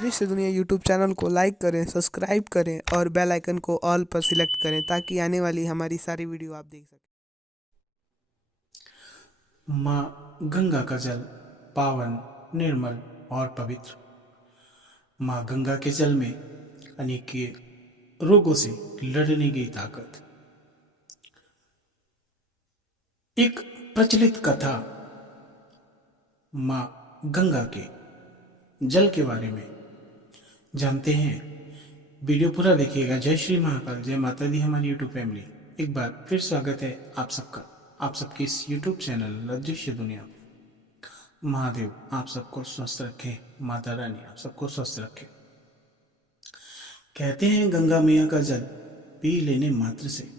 अदृश्य दुनिया YouTube channel को लाइक करें, सब्सक्राइब करें और बेल आइकन को ऑल पर सिलेक्ट करें ताकि आने वाली हमारी सारी वीडियो आप देख सकें। माँ गंगा का जल पावन, निर्मल और पवित्र। माँ गंगा के जल में अनेक रोगों से लड़ने की ताकत। एक प्रचलित कथा माँ गंगा के जल के बारे में जानते हैं। वीडियो पूरा देखिएगा। जय श्री महाकाल, जय माता दी हमारी यूट्यूब फैमिली। एक बार फिर स्वागत है आप सबका, आप सबके इस यूट्यूब चैनल अदृश्य दुनिया। महादेव आप सबको स्वस्थ रखे, माता रानी आप सबको स्वस्थ रखे। कहते हैं गंगा मैया का जल पी लेने मात्र से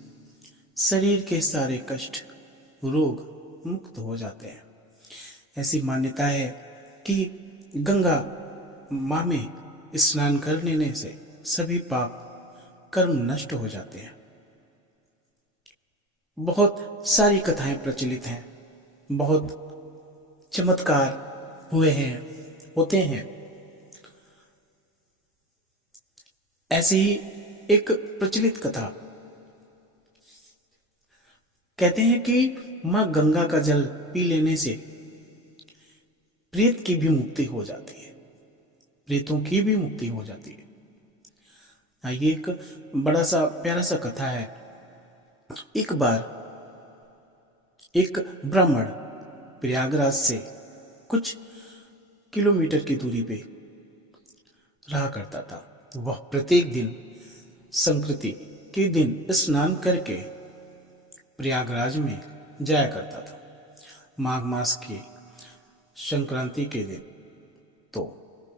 शरीर के सारे कष्ट, रोग मुक्त हो जाते हैं। ऐसी मान्यता है कि गंगा माँ में स्नान करने से सभी पाप कर्म नष्ट हो जाते हैं। बहुत सारी कथाएं प्रचलित हैं, बहुत चमत्कार हुए हैं, होते हैं। ऐसे ही एक प्रचलित कथा कहते हैं कि माँ गंगा का जल पी लेने से प्रेत की भी मुक्ति हो जाती है, प्रेतों की भी मुक्ति हो जाती है। ये एक बड़ा सा प्यारा सा कथा है। एक बार एक ब्राह्मण प्रयागराज से कुछ किलोमीटर की दूरी पे रहा करता था। वह प्रत्येक दिन संक्रांति के दिन स्नान करके प्रयागराज में जाया करता था। माघ मास के संक्रांति के दिन तो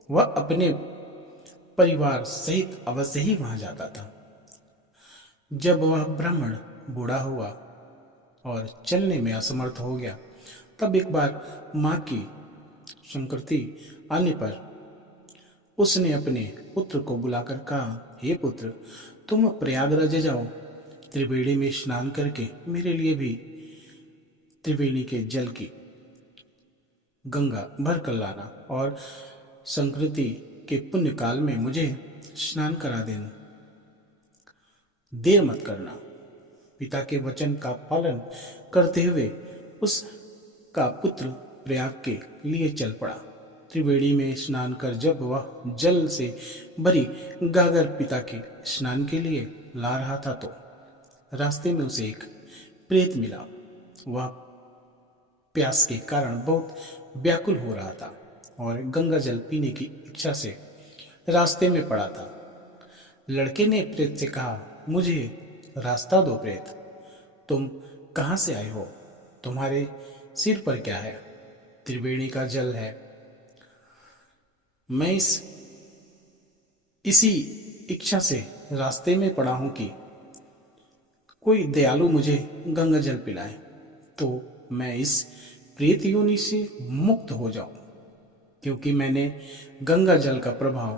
वह अपने परिवार सहित अवश्य ही वहां जाता था। जब वह ब्राह्मण बूढ़ा हुआ और चलने में असमर्थ हो गया, तब एक बार माँ की संक्रांति आने पर उसने अपने पुत्र को बुलाकर कहा, हे पुत्र, तुम प्रयागराज जाओ, त्रिवेणी में स्नान करके मेरे लिए भी त्रिवेणी के जल की गंगा भर कर लाना और संक्रांति के पुण्य काल में मुझे स्नान करा देना, देर मत करना। पिता के वचन का पालन करते हुए उसका पुत्र प्रयाग के लिए चल पड़ा। त्रिवेणी में स्नान कर जब वह जल से भरी गागर पिता के स्नान के लिए ला रहा था तो रास्ते में उसे एक प्रेत मिला। वह प्यास के कारण बहुत व्याकुल हो रहा था और गंगा जल पीने की इच्छा से रास्ते में पड़ा था। लड़के ने प्रेत से कहा, मुझे रास्ता दो प्रेत, तुम कहाँ से आए हो? तुम्हारे सिर पर क्या है? त्रिवेणी का जल है। मैं इसी इच्छा से रास्ते में पड़ा हूं कि कोई दयालु मुझे गंगा जल पिलाए तो मैं इस प्रेत योनि से मुक्त हो जाऊं, क्योंकि मैंने गंगा जल का प्रभाव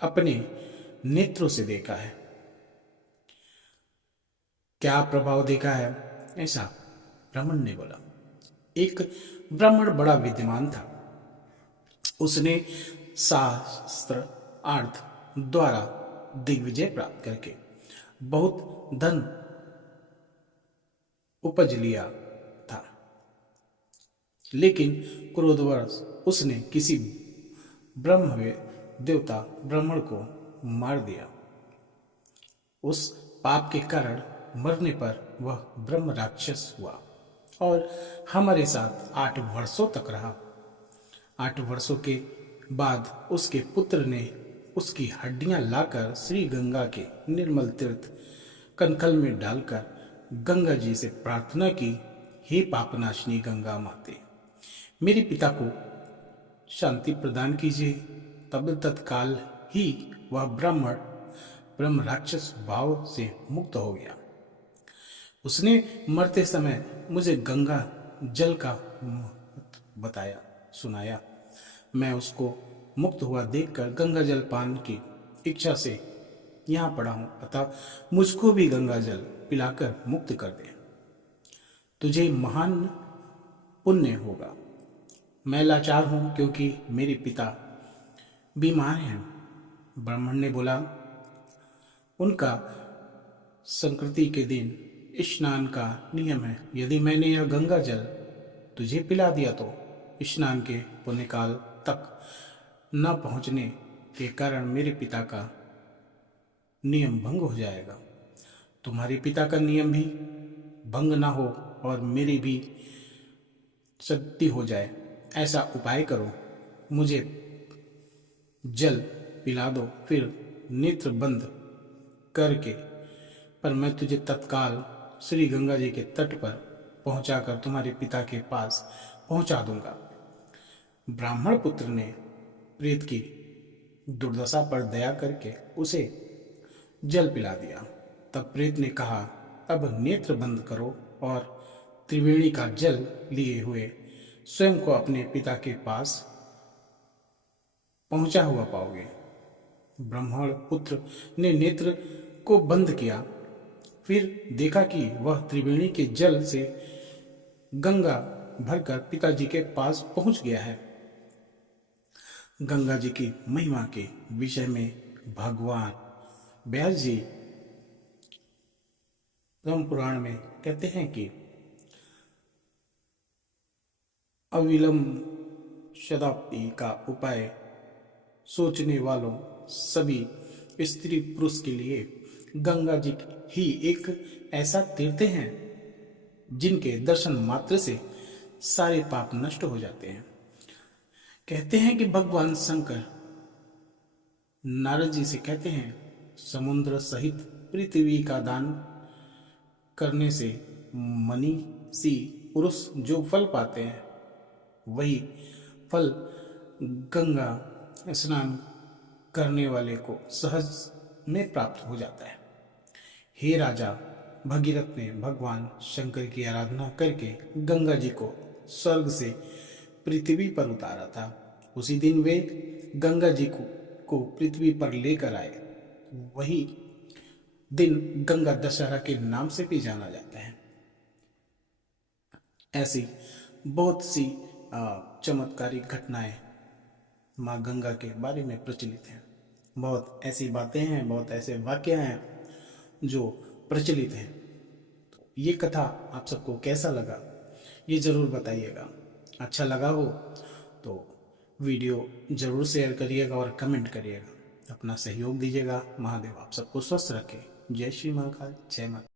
अपने नेत्रों से देखा है। क्या प्रभाव देखा है? ऐसा ब्राह्मण ने बोला। एक ब्राह्मण बड़ा विद्वान था। उसने शास्त्र अर्थ द्वारा दिग्विजय प्राप्त करके बहुत धन उपज लिया था, लेकिन क्रोधवश उसने किसी ब्रह्म देवता ब्राह्मण को मार दिया। उस पाप के कारण मरने पर वह ब्रह्म राक्षस हुआ और हमारे साथ 8 वर्षों तक रहा। 8 वर्षों के बाद उसके पुत्र ने उसकी हड्डियां लाकर श्री गंगा के निर्मल तीर्थ कनकल में डालकर गंगा जी से प्रार्थना की, हे पापनाशिनी गंगा माते, मेरे पिता को शांति प्रदान कीजिए। तब तत्काल ही वह ब्राह्मण ब्रह्म राक्षस भाव से मुक्त हो गया। उसने मरते समय मुझे गंगा जल का महत्व बताया, सुनाया। मैं उसको मुक्त हुआ देखकर गंगा जल पान की इच्छा से यहाँ पड़ा हूँ, अतः मुझको भी गंगा जल पिलाकर मुक्त कर दे। तुझे महान पुण्य होगा। मैं लाचार हूँ क्योंकि मेरे पिता बीमार हैं। ब्राह्मण ने बोला, उनका संक्रांति के दिन स्नान का नियम है। यदि मैंने यह गंगा जल तुझे पिला दिया तो स्नान के पुण्यकाल तक न पहुंचने के कारण मेरे पिता का नियम भंग हो जाएगा। तुम्हारे पिता का नियम भी भंग ना हो और मेरी भी सत्य हो जाए, ऐसा उपाय करो। मुझे जल पिला दो, फिर नेत्र बंद करके पर मैं तुझे तत्काल श्री गंगा जी के तट पर पहुंचाकर तुम्हारे पिता के पास पहुंचा दूंगा। ब्राह्मण पुत्र ने प्रेत की दुर्दशा पर दया करके उसे जल पिला दिया। तब प्रेत ने कहा, अब नेत्र बंद करो और त्रिवेणी का जल लिए हुए स्वयं को अपने पिता के पास पहुंचा हुआ पाओगे। ब्राह्मण पुत्र ने नेत्र को बंद किया, फिर देखा कि वह त्रिवेणी के जल से गंगा भरकर पिताजी के पास पहुंच गया है। गंगा जी की महिमा के विषय में भगवान व्यास जी ब्रह्म पुराण में कहते हैं कि अविलंब शताब्दी का उपाय सोचने वालों सभी स्त्री पुरुष के लिए गंगा जी ही एक ऐसा तीर्थ है जिनके दर्शन मात्र से सारे पाप नष्ट हो जाते हैं। कहते हैं कि भगवान शंकर नारद जी से कहते हैं, समुद्र सहित पृथ्वी का दान करने से मनीषी पुरुष जो फल पाते हैं वही फल गंगा स्नान करने वाले को सहज में प्राप्त हो जाता है। हे राजा, भगीरथ ने भगवान शंकर की आराधना करके गंगा जी को स्वर्ग से पृथ्वी पर उतारा था। उसी दिन वे गंगा जी को पृथ्वी पर लेकर आए। वही दिन गंगा दशहरा के नाम से भी जाना जाता है। ऐसी बहुत सी चमत्कारी घटनाएं माँ गंगा के बारे में प्रचलित हैं। बहुत ऐसी बातें हैं, बहुत ऐसे वाक्य हैं जो प्रचलित हैं। तो ये कथा आप सबको कैसा लगा ये ज़रूर बताइएगा। अच्छा लगा हो तो वीडियो ज़रूर शेयर करिएगा और कमेंट करिएगा। अपना सहयोग दीजिएगा। महादेव आप सबको स्वस्थ रखे। जय श्री महाकाल, जय माता।